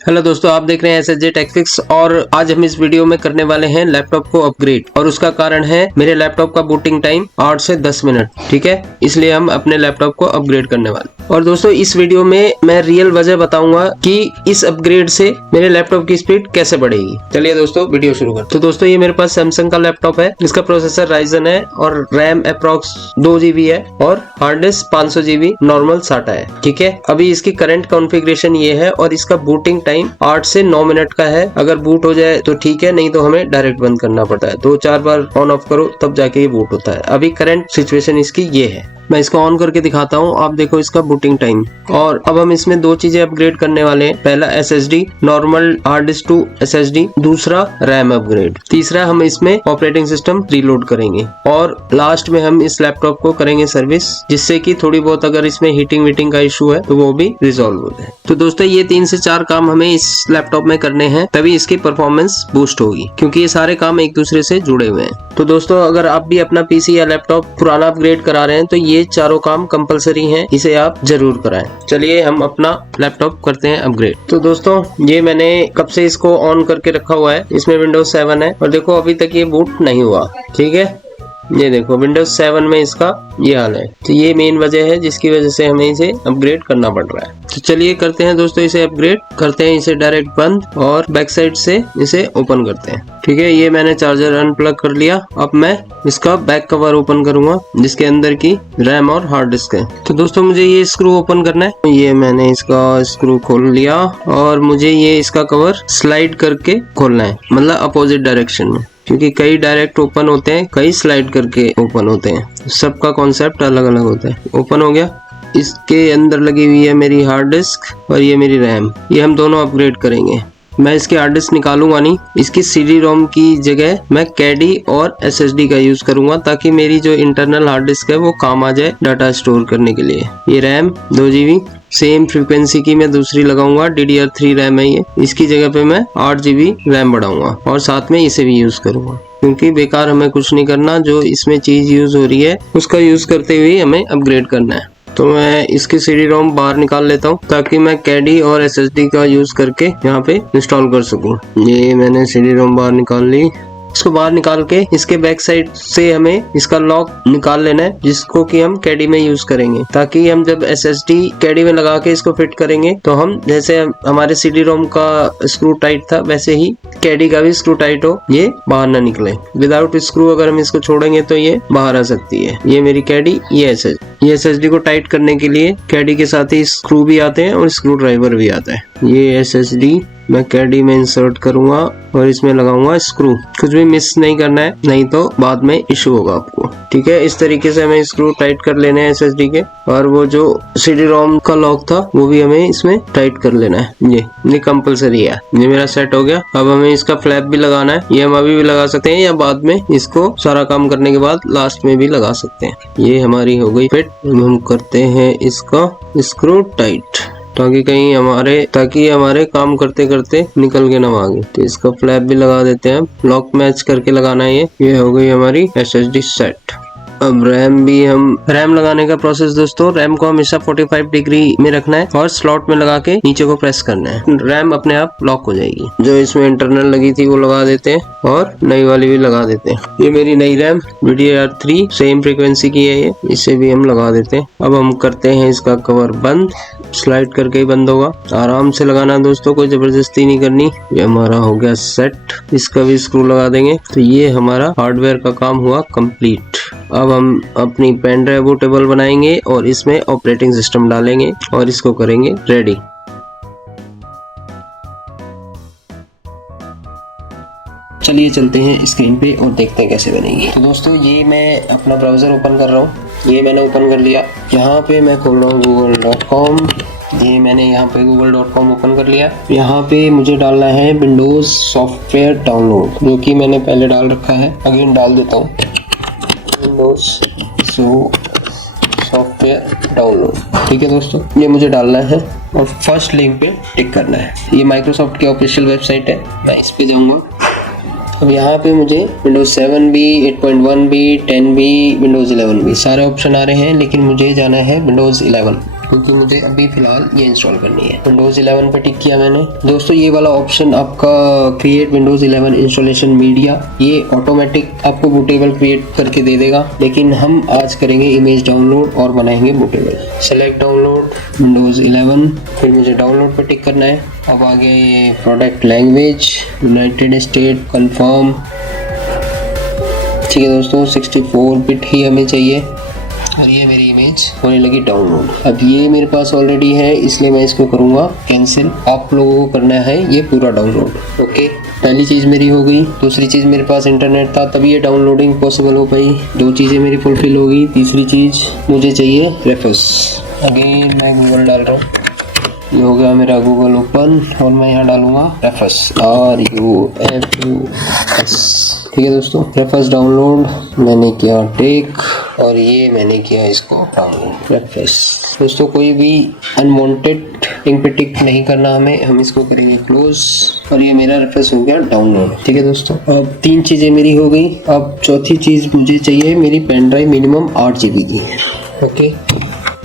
Hello दोस्तों, आप देख रहे हैं SSJ टेक फिक्स और आज हम इस वीडियो में करने वाले हैं लैपटॉप को अपग्रेड। और उसका कारण है मेरे लैपटॉप का बूटिंग टाइम 8 से 10 मिनट, ठीक है। इसलिए हम अपने लैपटॉप को अपग्रेड करने वाले। और दोस्तों इस वीडियो में मैं रियल वजह बताऊंगा कि इस अपग्रेड से मेरे लैपटॉप की स्पीड कैसे बढ़ेगी। चलिए दोस्तों वीडियो शुरू करते हैं। तो दोस्तों ये मेरे पास सैमसंग का लैपटॉप है। इसका प्रोसेसर राइजन है और रैम अप्रॉक्स 2 GB है और hard disk 500 GB normal SATA है, ठीक है। अभी इसकी करंट कॉन्फ़िगरेशन ये है और इसका बूटिंग टाइम 8 से 9 मिनट का है। अगर बूट हो जाए तो ठीक है, नहीं तो हमें डायरेक्ट बंद करना पड़ता है। 2-4 बार ऑन ऑफ करो तब जाके ये बूट होता है। अभी करंट सिचुएशन इसकी ये है। मैं इसको ऑन करके दिखाता हूँ, आप देखो इसका बूटिंग टाइम। और अब हम इसमें 2 चीजें अपग्रेड करने वाले हैं। पहला SSD normal hard disk to SSD, दूसरा रैम अपग्रेड, तीसरा हम इसमें ऑपरेटिंग सिस्टम रीलोड करेंगे और लास्ट में हम इस लैपटॉप को करेंगे सर्विस, जिससे कि थोड़ी बहुत अगर इसमें हीटिंग वीटिंग का इशू है तो वो भी रिजॉल्व हो जाए। तो दोस्तों ये 3 से 4 काम हमें इस लैपटॉप में करने हैं, तभी इसकी परफॉर्मेंस बूस्ट होगी, क्योंकि ये सारे काम एक दूसरे से जुड़े हुए हैं। तो दोस्तों अगर आप भी अपना PC या लैपटॉप पुराना अपग्रेड करा रहे हैं तो ये चारों काम कंपलसरी हैं, इसे आप जरूर कराएं। चलिए हम अपना लैपटॉप करते हैं अपग्रेड। तो दोस्तों ये मैंने कब से इसको ऑन करके रखा हुआ है। इसमें Windows 7 है और देखो अभी तक ये बूट नहीं हुआ, ठीक है। ये देखो Windows 7 में इसका ये हाल है। तो ये मेन वजह है जिसकी वजह से हमें इसे अपग्रेड करना पड़ रहा है। तो चलिए करते हैं दोस्तों, इसे अपग्रेड करते हैं। इसे डायरेक्ट बंद और बैक साइड से इसे ओपन करते हैं, ठीक है। ये मैंने चार्जर अनप्लग कर लिया। अब मैं इसका बैक कवर ओपन करूंगा जिसके अंदर की रैम और हार्ड डिस्क है। तो दोस्तों मुझे ये स्क्रू ओपन करना है। ये मैंने इसका स्क्रू खोल लिया और मुझे ये इसका कवर स्लाइड करके खोलना है, मतलब अपोजिट डायरेक्शन में, क्योंकि कई डायरेक्ट ओपन होते हैं, कई स्लाइड करके ओपन होते हैं। सबका कॉन्सेप्ट अलग अलग होता है। ओपन हो गया। इसके अंदर लगी हुई है मेरी हार्ड डिस्क और ये मेरी रैम। ये हम दोनों अपग्रेड करेंगे। मैं इसकी हार्ड डिस्क निकालूंगा नहीं, इसकी CD-ROM की जगह मैं कैडी और SSD का यूज करूंगा, ताकि मेरी जो इंटरनल हार्ड डिस्क है वो काम आ जाए डाटा स्टोर करने के लिए। ये रैम 2 GB सेम फ्रीक्वेंसी की मैं दूसरी लगाऊंगा, DDR3 रैम है ये। इसकी जगह पे मैं 8 GB रैम बढ़ाऊंगा और साथ में इसे भी यूज करूंगा, क्योंकि बेकार हमें कुछ नहीं करना। जो इसमें चीज यूज हो रही है उसका यूज करते हुए हमें अपग्रेड करना है। तो मैं इसकी CD-ROM बाहर निकाल लेता हूँ ताकि मैं कैडी और SSD का यूज करके यहाँ पे इंस्टॉल कर सकूँ। ये मैंने CD-ROM बाहर निकाल ली। इसको बाहर निकाल के इसके बैक साइड से हमें इसका लॉक निकाल लेना है, जिसको कि हम कैडी में यूज करेंगे, ताकि हम जब SSD कैडी में लगा के इसको फिट करेंगे तो हम जैसे हमारे CD-ROM का स्क्रू टाइट था वैसे ही कैडी का भी स्क्रू टाइट हो, ये बाहर ना निकले। विदाउट स्क्रू अगर हम इसको छोड़ेंगे तो ये बाहर आ सकती है। ये मेरी कैडी, ये SSD को टाइट करने के लिए कैडी के साथ ही स्क्रू भी आते हैं और स्क्रू ड्राइवर भी आता है। ये SSD मैं कैडी में इंसर्ट करूंगा और इसमें लगाऊंगा स्क्रू। कुछ भी मिस नहीं करना है, नहीं तो बाद में इशू होगा आपको, ठीक है। इस तरीके से हमें स्क्रू टाइट कर लेने हैं SSD के। और वो जो CD-ROM का लॉक था वो भी हमें इसमें टाइट कर लेना है। ये कंपलसरी है। ये मेरा सेट हो गया। अब हमें इसका फ्लैप भी लगाना है। ये हम अभी भी लगा सकते हैं या बाद में इसको सारा काम करने के बाद लास्ट में भी लगा सकते हैं। ये हमारी हो गई फिट। हम करते हैं इसका स्क्रू टाइट, ताकि हमारे काम करते करते निकल के ना भागे। तो इसका फ्लैप भी लगा देते हैं। लॉक मैच करके लगाना है। ये हो गई हमारी SSD सेट। अब रैम लगाने का प्रोसेस दोस्तों, रैम को हमेशा 45 डिग्री में रखना है और स्लॉट में लगा के नीचे को प्रेस करना है। रैम अपने आप लॉक हो जाएगी। जो इसमें इंटरनल लगी थी वो लगा देते हैं और नई वाली भी लगा देते हैं। ये मेरी नई रैम DDR3 सेम फ्रीक्वेंसी की है ये, इसे भी हम लगा देते हैं। अब हम करते हैं इसका कवर बंद। स्लाइड करके ही बंद होगा। आराम से लगाना दोस्तों, कोई जबरदस्ती नहीं करनी। ये हमारा हो गया सेट। इसका भी स्क्रू लगा देंगे। तो ये हमारा हार्डवेयर का काम हुआ कंप्लीट। अब हम अपनी पेन ड्राइव बूटेबल बनाएंगे और इसमें ऑपरेटिंग सिस्टम डालेंगे और इसको करेंगे रेडी। चलिए चलते हैं स्क्रीन पे और देखते हैं कैसे बनेगी। तो दोस्तों ये मैं अपना ब्राउजर ओपन कर रहा हूँ। ये मैंने ओपन कर लिया। यहाँ पे मैं खोल रहा हूँ google.com। ये मैंने यहाँ पे google.com ओपन कर लिया। यहाँ पे मुझे डालना है विंडोज सॉफ्टवेयर डाउनलोड, जो कि मैंने पहले डाल रखा है। अगेन डाल देता हूँ विंडोज सॉफ्टवेयर डाउनलोड, ठीक है दोस्तों। ये मुझे डालना है और फर्स्ट लिंक पे टिक करना है। ये माइक्रोसॉफ्ट की ऑफिशियल वेबसाइट है, मैं इस पे जाऊँगा। अब यहाँ पे मुझे Windows 7 भी, 8.1 भी, 10 भी, Windows 11 भी सारे ऑप्शन आ रहे हैं, लेकिन मुझे जाना है Windows 11। क्योंकि मुझे अभी फिलहाल ये इंस्टॉल करनी है। विंडोज 11 पे टिक किया मैंने। दोस्तों ये वाला ऑप्शन आपका क्रिएट विंडोज 11 इंस्टॉलेशन मीडिया, ये ऑटोमेटिक आपको बूटेबल क्रिएट करके दे देगा, लेकिन हम आज करेंगे इमेज डाउनलोड और बनाएंगे बूटेबल। सेलेक्ट डाउनलोड विंडोज 11, फिर मुझे डाउनलोड पे टिक करना है। अब आगे ये product language United state confirm. ठीक है दोस्तों, 64 बिट ही हमें चाहिए और ये मेरी इमेज होने लगी डाउनलोड। अब ये मेरे पास ऑलरेडी है, इसलिए मैं इसको करूँगा कैंसिल। आप लोगों को करना है ये पूरा डाउनलोड। ओके, पहली चीज़ मेरी हो गई। दूसरी चीज़ मेरे पास इंटरनेट था तभी ये डाउनलोडिंग पॉसिबल हो पाई। 2 चीज़ें मेरी फुलफिल हो गई। तीसरी चीज़ मुझे चाहिए रेफरेंस। अगेन मैं गूगल डाल रहा हूँ, ये हो गया मेरा गूगल ओपन और मैं यहाँ डालूंगा रेफरेंस RUFUS। ठीक है दोस्तों, रेफरेंस डाउनलोड मैंने किया टेक और ये मैंने किया इसको डाउनलोड रेफरेंस। दोस्तों कोई भी अनवांटेड लिंक पे टिक नहीं करना हमें, हम इसको करेंगे क्लोज और ये मेरा रेफरेंस हो गया डाउनलोड। ठीक है दोस्तों, अब 3 चीज़ें मेरी हो गई। अब चौथी चीज़ मुझे चाहिए मेरी पेन ड्राइव मिनिमम 8 GB की। ओके,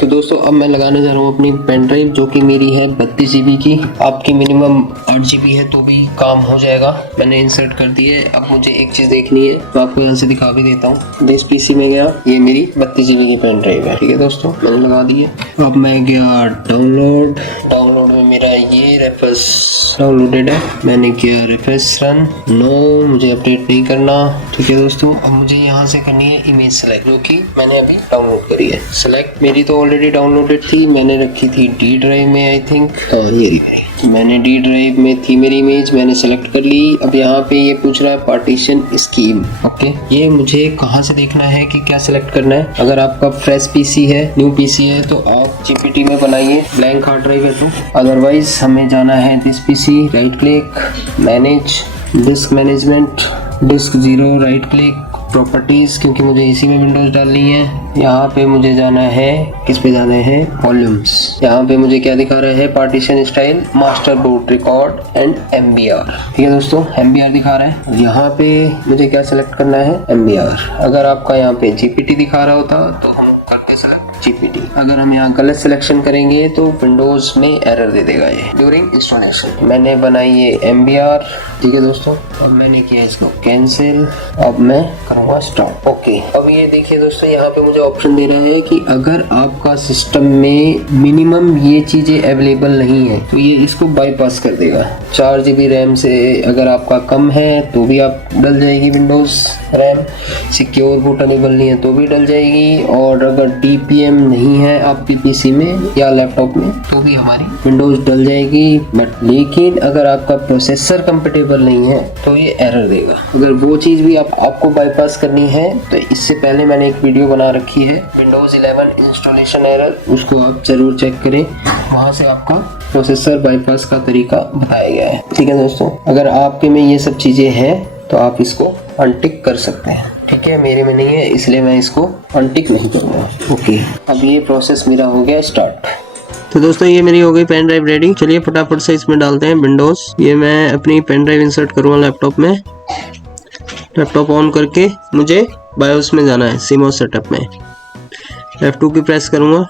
तो दोस्तों अब मैं लगाने जा रहा हूँ अपनी पेन ड्राइव जो कि मेरी है 32 GB की। आपकी मिनिमम 8 GB है तो भी काम हो जाएगा। मैंने इंसर्ट कर दी है। अब मुझे एक चीज़ देखनी है तो आपको यहाँ से दिखा भी देता हूँ। जिस PC में गया, ये मेरी 32 GB की पेन ड्राइव है। ठीक है दोस्तों, मैंने लगा दी है। अब मैं गया डाउनलोड में मेरा ये रेफरेंस डाउनलोडेड है। मैंने किया रेफरेंस रन। नो, मुझे अपडेट नहीं करना। ठीक है दोस्तों, अब मुझे यहाँ से करनी है इमेज सेलेक्ट जो कि मैंने अभी डाउनलोड करी है। सेलेक्ट मेरी तो ऑलरेडी डाउनलोडेड थी, मैंने रखी थी D ड्राइव में आई थिंक। ये रही, मैंने D ड्राइव में थी मेरी इमेज, मैंने सेलेक्ट कर ली। अब यहाँ पे ये पूछ रहा है पार्टीशन स्कीम। ओके, ये मुझे कहाँ से देखना है कि क्या सेलेक्ट करना है। अगर आपका फ्रेश PC है, न्यू PC है तो आप GPT में बनाइए, ब्लैंक हार्ड ड्राइव है तो। अदरवाइज हमें जाना है this PC, right click, manage disk management, disk 0, right click, properties, क्योंकि मुझे इसी में विंडोज डालनी है। यहाँ पे मुझे जाना है, किस पे जाना है, वॉल्यूम्स। यहाँ पे मुझे क्या दिखा रहा है, partition style, master boot record and MBR। ठीक है दोस्तों, MBR दिखा रहा है। यहाँ पे मुझे क्या सिलेक्ट करना है, MBR। अगर आपका यहाँ पे GPT दिखा रहा होता तो हम करते सिलेक्ट GPT। अगर हम यहाँ गलत सिलेक्शन करेंगे तो विंडोज में एरर दे देगा ये ड्यूरिंग इंस्टॉलेशन। मैंने बनाई ये MBR। ठीक है दोस्तों, अब मैंने किया इसको कैंसिल। अब मैं करूँगा स्टार्ट। ओके, अब ये देखिए दोस्तों, यहाँ पे मुझे ऑप्शन दे रहा है कि अगर आपका सिस्टम में मिनिमम ये चीजें अवेलेबल नहीं है तो ये इसको बाईपास कर देगा। 4 GB रैम से अगर आपका कम है तो भी आप डल जाएगी Windows RAM. Secure boot enable नहीं है तो भी डल जाएगी। और अगर DPM नहीं है आपकी PC में या लैपटॉप में तो भी हमारी विंडोज डल जाएगी। बट लेकिन अगर आपका प्रोसेसर कंपेटेबल नहीं है तो ये एरर देगा। अगर वो चीज भी आपको बाईपास करनी है तो इससे पहले मैंने एक वीडियो बना रखी है विंडोज 11 इंस्टॉलेशन एरर, उसको आप जरूर चेक करें। वहां से आपका प्रोसेसर बाईपास का तरीका बताया गया है। ठीक है दोस्तों, अगर आपके में ये सब चीजें हैं तो आप इसको अनटिक कर सकते हैं। ठीक है, मेरे में नहीं है इसलिए मैं इसको अनटिक नहीं करूँगा। ओके, अब ये प्रोसेस मेरा हो गया स्टार्ट। तो दोस्तों ये मेरी हो गई पेन ड्राइव रेडी। चलिए फटाफट से इसमें डालते हैं विंडोज। ये मैं अपनी पेन ड्राइव इंसर्ट करूँगा लैपटॉप में। लैपटॉप ऑन करके मुझे बायोस में जाना है, CMOS सेटअप में। F2 की प्रेस करूँगा।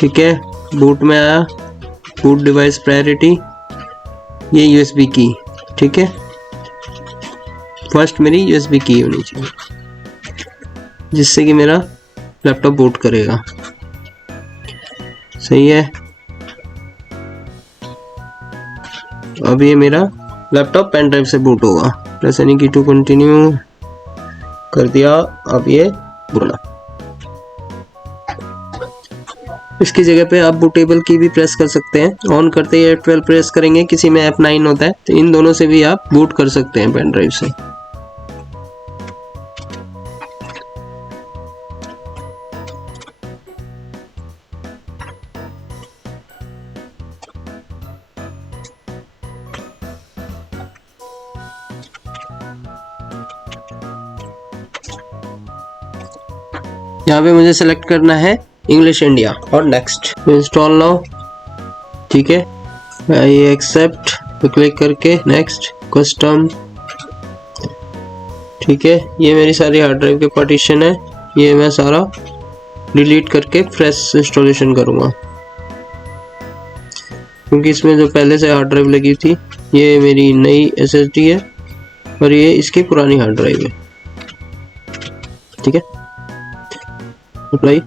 ठीक है, बूट में आया, बूट डिवाइस प्रायोरिटी, ये USB की। ठीक है, फर्स्ट मेरी USB की होनी चाहिए जिससे कि मेरा लैपटॉप बूट करेगा। सही है, अब ये मेरा लैपटॉप पेन ड्राइव से बूट होगा। प्रेस एनी की टू कंटिन्यू कर दिया। अब ये बोला, इसकी जगह पे आप बूटेबल की भी प्रेस कर सकते हैं। ऑन करते ही F12 प्रेस करेंगे, किसी में F9 होता है तो इन दोनों से भी आप बूट कर सकते हैं पेन ड्राइव से। यहाँ पे मुझे सेलेक्ट करना है इंग्लिश इंडिया और नेक्स्ट। Install now. ठीक है, ये एक्सेप्ट पे क्लिक करके नेक्स्ट, कस्टम। ठीक है, ये मेरी सारी हार्ड ड्राइव के पार्टीशन है, ये मैं सारा डिलीट करके फ्रेश इंस्टॉलेशन करूँगा, क्योंकि इसमें जो पहले से हार्ड ड्राइव लगी थी ये मेरी नई SSD है और ये इसकी पुरानी हार्ड ड्राइव है। ठीक है, अप्लाई,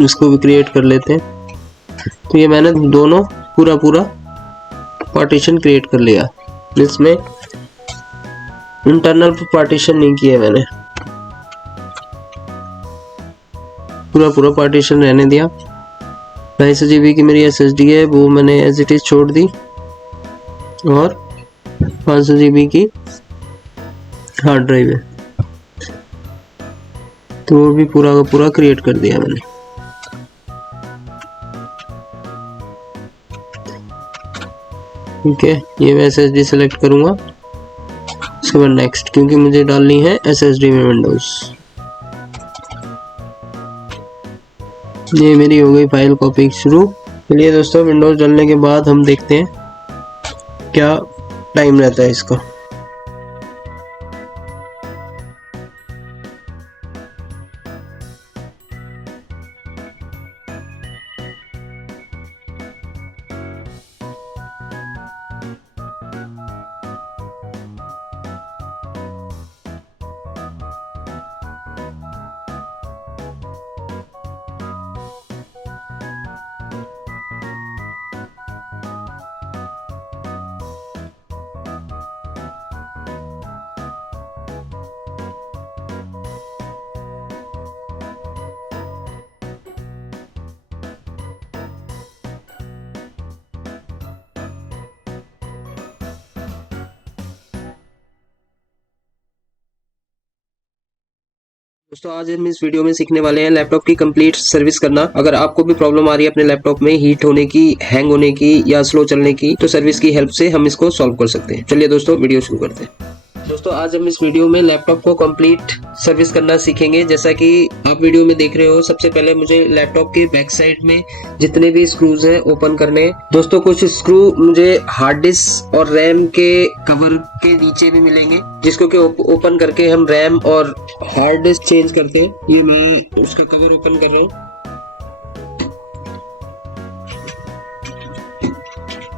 इसको भी क्रिएट कर लेते हैं। तो ये मैंने दोनों पूरा पार्टीशन क्रिएट कर लिया। इसमें इंटरनल पार्टीशन नहीं किया मैंने, पूरा पार्टीशन रहने दिया। 250 GB की मेरी SSD है, वो मैंने एज इट इज छोड़ दी, और 500 GB की हार्ड ड्राइव है, तो वो भी पूरा का पूरा क्रिएट कर दिया मैंने। ठीक है, ये मैं SSD सेलेक्ट करूंगा, उसके बाद नेक्स्ट, क्योंकि मुझे डालनी है SSD में विंडोज। ये मेरी हो गई फाइल कॉपी शुरू। चलिए दोस्तों, विंडोज डालने के बाद हम देखते हैं क्या टाइम रहता है इसका। दोस्तों, आज हम इस वीडियो में सीखने वाले हैं लैपटॉप की कंप्लीट सर्विस करना। अगर आपको भी प्रॉब्लम आ रही है अपने लैपटॉप में हीट होने की, हैंग होने की या स्लो चलने की, तो सर्विस की हेल्प से हम इसको सॉल्व कर सकते हैं। चलिए दोस्तों, वीडियो शुरू करते हैं। दोस्तों, आज हम इस वीडियो में लैपटॉप को कंप्लीट सर्विस करना सीखेंगे। जैसा कि आप वीडियो में देख रहे हो, सबसे पहले मुझे लैपटॉप के बैक साइड में जितने भी स्क्रूज हैं ओपन करने। दोस्तों, कुछ स्क्रू मुझे हार्ड डिस्क और रैम के कवर के नीचे भी मिलेंगे, जिसको कि ओपन करके हम रैम और हार्ड डिस्क चेंज करते हैं। ये मैं उसका कवर ओपन कर रहा हूँ।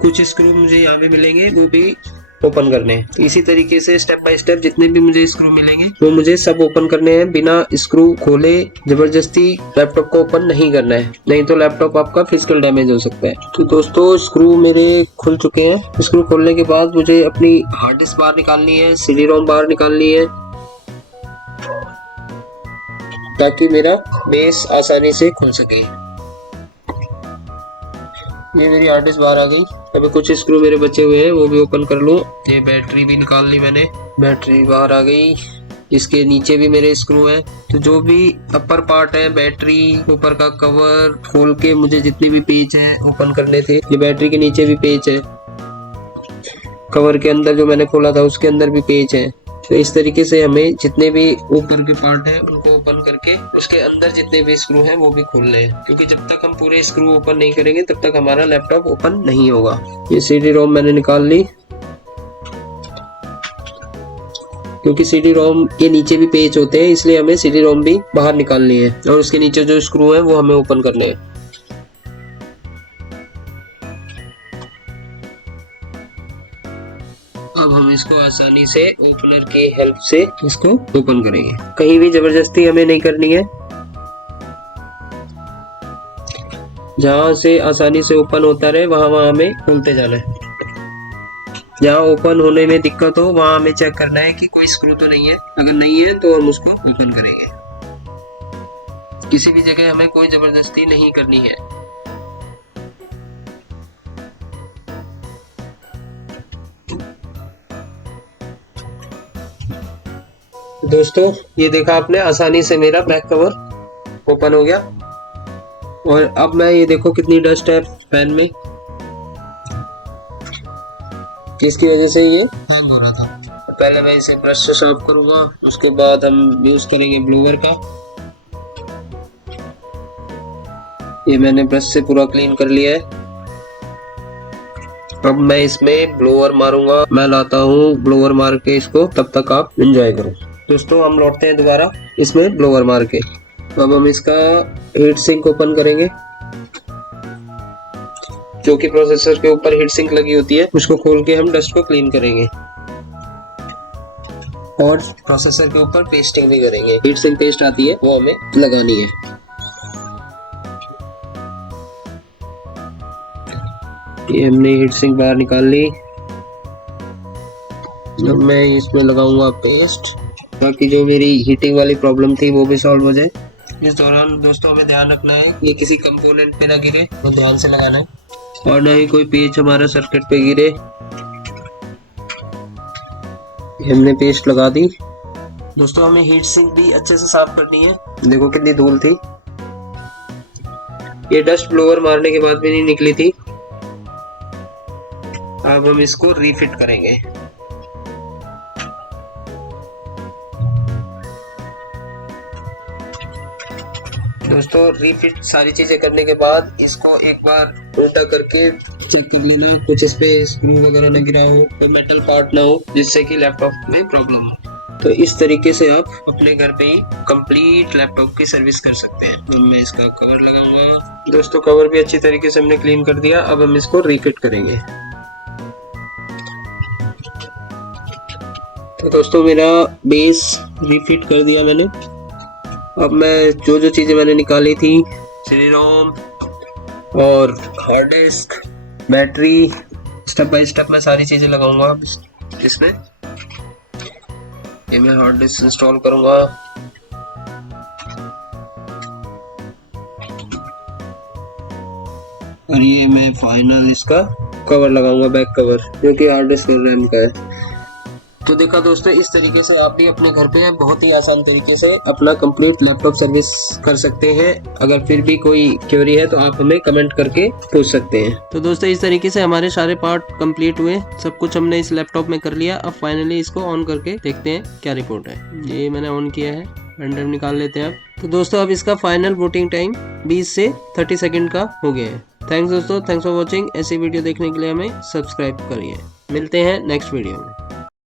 कुछ स्क्रू मुझे यहाँ पे मिलेंगे, वो भी ओपन करने हैं। इसी तरीके से स्टेप बाय स्टेप जितने भी मुझे स्क्रू मिलेंगे वो मुझे सब ओपन करने हैं। बिना स्क्रू खोले जबरदस्ती लैपटॉप को ओपन नहीं करना है, नहीं तो लैपटॉप आपका फिजिकल डैमेज हो सकता है। तो दोस्तों, स्क्रू मेरे खुल चुके हैं। स्क्रू खोलने के बाद मुझे अपनी हार्ड डिस्क बाहर निकालनी है, CD-ROM बाहर निकालनी है, ताकि मेरा बेस आसानी से खुल सके। ये मेरी हार्ड डिस्क बाहर आ गई। अभी कुछ स्क्रू मेरे बचे हुए हैं, वो भी ओपन कर लूं। ये बैटरी भी निकाल ली मैंने, बैटरी बाहर आ गई। इसके नीचे भी मेरे स्क्रू हैं। तो जो भी अपर पार्ट है, बैटरी, ऊपर का कवर खोल के मुझे जितने भी पेज हैं ओपन करने थे। ये बैटरी के नीचे भी पेज है, कवर के अंदर जो मैंने खोला था उसके अंदर भी पेज है। तो इस तरीके से हमें जितने भी ऊपर के पार्ट हैं उनको ओपन करके उसके अंदर जितने भी स्क्रू हैं वो भी खोलने हैं, क्योंकि जब तक हम पूरे स्क्रू ओपन नहीं करेंगे तब तक हमारा लैपटॉप ओपन नहीं होगा। ये CD-ROM मैंने निकाल ली, क्योंकि CD-ROM के नीचे भी पेज होते हैं, इसलिए हमें CD-ROM भी बाहर निकालनी है और उसके नीचे जो स्क्रू है वो हमें ओपन करने हैं। अब हम इसको आसानी से ओपनर की हेल्प से इसको ओपन करेंगे। कहीं भी जबरदस्ती हमें नहीं करनी है, जहां से आसानी से ओपन होता रहे वहां हमें खोलते जाना है। जहां ओपन होने में दिक्कत हो वहां हमें चेक करना है कि कोई स्क्रू तो नहीं है। अगर नहीं है तो हम उसको ओपन करेंगे। किसी भी जगह हमें कोई जबरदस्ती नहीं करनी है। दोस्तों, ये देखा आपने, आसानी से मेरा बैक कवर ओपन हो गया। और अब मैं ये देखो कितनी डस्ट है पैन में, जिसकी वजह से ये हैंग हो रहा था। पहले मैं इसे ब्रश से साफ करूंगा, उसके बाद हम यूज करेंगे ब्लोवर का। ये मैंने ब्रश से पूरा क्लीन कर लिया है। अब मैं इसमें ब्लोवर मारूंगा। मैं लाता हूँ ब्लोवर मार के इसको, तब तक आप एंजॉय करो। दोस्तों, हम लौटते हैं दोबारा इसमें ब्लोवर मार के। अब हम इसका हीट सिंक ओपन करेंगे, जो कि प्रोसेसर के ऊपर हीट सिंक लगी होती है, उसको खोल के हम डस्ट को क्लीन करेंगे और प्रोसेसर के ऊपर पेस्टिंग भी करेंगे। हीट सिंक पेस्ट आती है वो हमें लगानी है। ये हमने हीट सिंक बाहर निकाल ली। अब मैं इसमें लगाऊंगा पेस्ट, ताकि जो मेरी हीटिंग वाली प्रॉब्लम थी वो भी सॉल्व हो जाए। इस दौरान दोस्तों हमें ध्यान रखना है ये किसी कंपोनेंट पे ना गिरे, तो ध्यान से लगाना है, और ना ही कोई पेच हमारा सर्किट पे गिरे। हमने पेस्ट लगा दी। दोस्तों हमें हीट सिंक भी अच्छे से साफ करनी है। देखो कितनी धूल थी, ये डस्ट ब्लोअर मारने के बाद भी नहीं निकली थी। अब हम इसको रीफिट करेंगे। दोस्तों रीफिट सारी चीजें करने के बाद इसको एक बार उल्टा करके चेक कर लेना, कुछ इस पे स्क्रू वगैरह न गिरा हो, कोई मेटल पार्ट ना हो जिससे कि लैपटॉप में प्रॉब्लम हो। तो इस तरीके से आप अपने घर पे ही कंप्लीट लैपटॉप की सर्विस कर सकते हैं। अब मैं इसका कवर लगाऊंगा। दोस्तों कवर भी अच्छी तरीके से हमने क्लीन कर दिया। अब हम इसको रीफिट करेंगे। तो दोस्तों मेरा बेस रीफिट कर दिया मैंने। अब मैं जो जो चीजें मैंने निकाली थी, CD रोम और hard disk, battery, step by step मैं सारी चीजें लगाऊंगा इसमें। ये मैं हार्ड डिस्क इंस्टॉल करूंगा। और ये मैं फाइनल इसका कवर लगाऊंगा, बैक कवर, जो कि हार्ड डिस्क और रैम का है। तो देखा दोस्तों, इस तरीके से आप भी अपने घर पे बहुत ही आसान तरीके से अपना कंप्लीट लैपटॉप सर्विस कर सकते हैं। अगर फिर भी कोई क्वेरी है तो आप हमें कमेंट करके पूछ सकते हैं। तो दोस्तों इस तरीके से हमारे सारे पार्ट कंप्लीट हुए, सब कुछ हमने इस लैपटॉप में कर लिया। अब फाइनली इसको ऑन करके देखते हैं क्या रिपोर्ट है। ये मैंने ऑन किया है, पेनड्राइव निकाल लेते हैं अब। तो दोस्तों अब इसका फाइनल बूटिंग टाइम 20 से 30 सेकेंड का हो गया है। थैंक्स दोस्तों, थैंक्स फॉर वॉचिंग। ऐसी वीडियो देखने के लिए हमें सब्सक्राइब करिए। मिलते हैं नेक्स्ट वीडियो में।